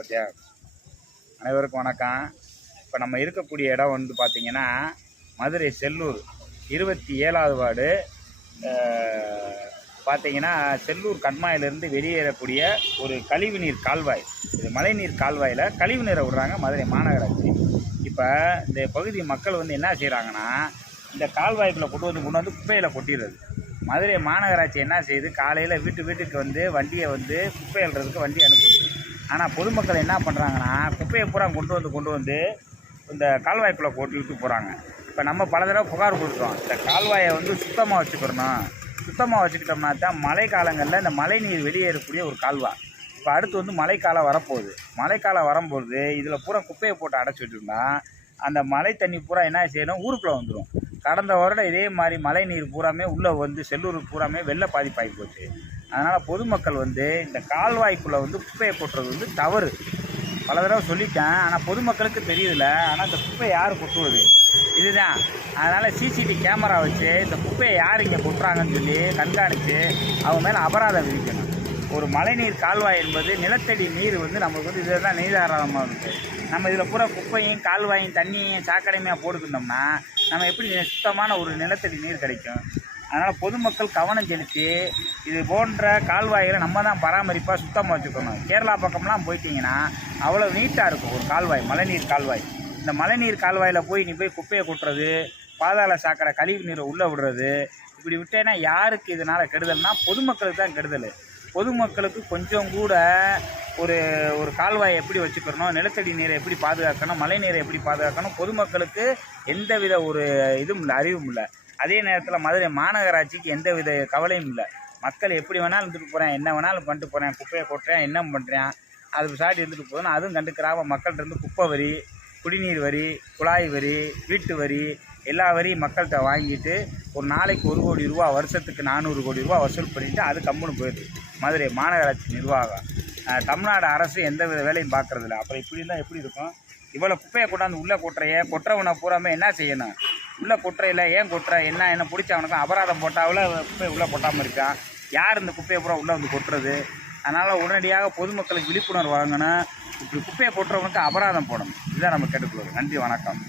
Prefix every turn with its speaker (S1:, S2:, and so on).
S1: பார்த்தியா அனைவருக்கும் வணக்கம். இப்போ நம்ம இருக்கக்கூடிய இடம் வந்து பார்த்திங்கன்னா மதுரை செல்லூர். இருபத்தி ஏழாவது வார்டு. பார்த்தீங்கன்னா செல்லூர் கண்மாயிலிருந்து வெளியேறக்கூடிய ஒரு கழிவுநீர் கால்வாய். இது மழைநீர் கால்வாயில் கழிவு நீரை விடுறாங்க மதுரை மாநகராட்சி. இப்போ இந்த பகுதி மக்கள் வந்து என்ன செய்கிறாங்கன்னா இந்த கால்வாய்க்குள்ளே கொண்டு வந்து கொண்டு வந்து குப்பையில் கொட்டிடுறது. மதுரை மாநகராட்சி என்ன செய்யுது காலையில் வீட்டு வீட்டுக்கு வந்து வண்டியை வந்து குப்பை அள்ளுறதுக்கு வண்டி அனுப்புது. ஆனால் பொதுமக்கள் என்ன பண்ணுறாங்கன்னா குப்பையை பூரா கொண்டு வந்து கொண்டு வந்து இந்த கால்வாய்க்குள்ளே போட்டு விட்டு போகிறாங்க இப்போ நம்ம பல தடவை புகார் கொடுக்குறோம் இந்த கால்வாயை வந்து சுத்தமாக வச்சுக்கிறணும் சுத்தமாக வச்சுக்கிட்டோம்னா தான் மழை காலங்களில் இந்த மழை நீர் வெளியேறக்கூடிய ஒரு கால்வாய் இப்போ அடுத்து வந்து மழைக்காலம் வரப்போகுது. மழைக்காலம் வரும்போது இதில் பூரா குப்பையை போட்டு அடைச்சி வச்சுருந்தா அந்த மழை தண்ணி பூரா என்ன செய்யணும்? ஊருக்குள்ளே வந்துடும் கடந்த வருடம் இதே மாதிரி மழை நீர் பூராமே உள்ளே வந்து செல்லூர் பூராமே வெள்ள பாதிப்பாகி போச்சு. அதனால் பொதுமக்கள் வந்து இந்த கால்வாய்க்குள்ளே வந்து குப்பையை கொட்டுறது வந்து தவறு. பல தடவை சொல்லிட்டேன். ஆனால் பொதுமக்களுக்கு தெரியல ஆனால் இந்த குப்பையை யார் கொட்டுவது? இதுதான். அதனால் சிசிடிவி கேமரா வச்சு இந்த குப்பையை யார் இங்கே கொட்டுறாங்கன்னு சொல்லி கண்காணித்து அவங்க மேலே அபராதம் விதிக்கணும். ஒரு மழைநீர் கால்வாய் என்பது நிலத்தடி நீர் வந்து நம்மளுக்கு வந்து இதில் தான் நீராதாரமாக இருக்குது நம்ம இதில் பூரா குப்பையும் கால்வாயும் தண்ணியும் சாக்கடையுமே போட்டுக்கிட்டோம்னா நம்ம எப்படி சுத்தமான ஒரு நிலத்தடி நீர் கிடைக்கும்? அதனால் பொதுமக்கள் கவனம் செலுத்தி இது போன்ற கால்வாய்களை நம்ம தான் பராமரிப்பாக சுத்தமாக வச்சுக்கணும். கேரளா பக்கம்லாம் போயிட்டீங்கன்னா அவ்வளோ நீட்டாக இருக்கும் ஒரு கால்வாய் மழைநீர் கால்வாய். இந்த மழைநீர் கால்வாயில் போய் நீ போய் குப்பையை கொட்டுறது பாதாள சாக்கடை கழிவு நீரை உள்ளே விடுறது இப்படி விட்டேன்னா யாருக்கு இதனால் கெடுதல்னா பொதுமக்களுக்கு தான் கெடுதல். பொதுமக்களுக்கு கொஞ்சம் கூட ஒரு ஒரு கால்வாயை எப்படி வச்சுக்கிறணும் நிலத்தடி நீரை எப்படி பாதுகாக்கணும் மழை நீரை எப்படி பாதுகாக்கணும் பொதுமக்களுக்கு எந்தவித ஒரு இதுவும் இல்லை அறிவும் இல்லை. அதே நேரத்தில் மதுரை மாநகராட்சிக்கு எந்த வித கவலையும் இல்லை. மக்கள் எப்படி வேணாலும் இருந்துட்டு போகிறேன் என்ன வேணாலும் பண்ணிட்டு போகிறேன் குப்பையை கொட்டுறேன் என்ன பண்ணுறேன் அது சாட்டி இருந்துட்டு போதுன்னு அதுவும் கண்டுக்கிறாம மக்கள்கிட்ட இருந்து குப்பை வரி குடிநீர் வரி குழாய் வரி வீட்டு வரி எல்லா வரியும் மக்கள்கிட்ட வாங்கிட்டு ஒரு நாளைக்கு ஒரு கோடி ரூபா வருஷத்துக்கு நானூறு கோடி ரூபா வசூல் பண்ணிவிட்டு அது கம்முன்னு போயிடுது. மதுரை மாநகராட்சி நிர்வாகம். தமிழ்நாடு அரசு எந்த வித வேலையும் பார்க்கறதில்ல. அப்புறம் இப்படி இருந்தால் எப்படி இருக்கும்? இவ்வளோ குப்பையை கொண்டாந்து உள்ளே கொட்டுறைய கொட்டுறவனை பூராமல் என்ன செய்யணும்? உள்ளே கொட்டுறையில் ஏன் கொட்டுற? என்ன என்ன பிடிச்சவனுக்கும் அபராதம் போட்டாவில் குப்பையை உள்ளே கொட்டாமல் இருக்கான் யார் இந்த குப்பையை பூரா உள்ளே வந்து கொட்டுறது? அதனால் உடனடியாக பொதுமக்களுக்கு விழிப்புணர்வு வழங்கணும். இப்படி குப்பையை கொட்டுறவனுக்கு அபராதம் போடணும். இதுதான் நம்ம கேட்டுக்கொள்வோம் நன்றி வணக்கம்.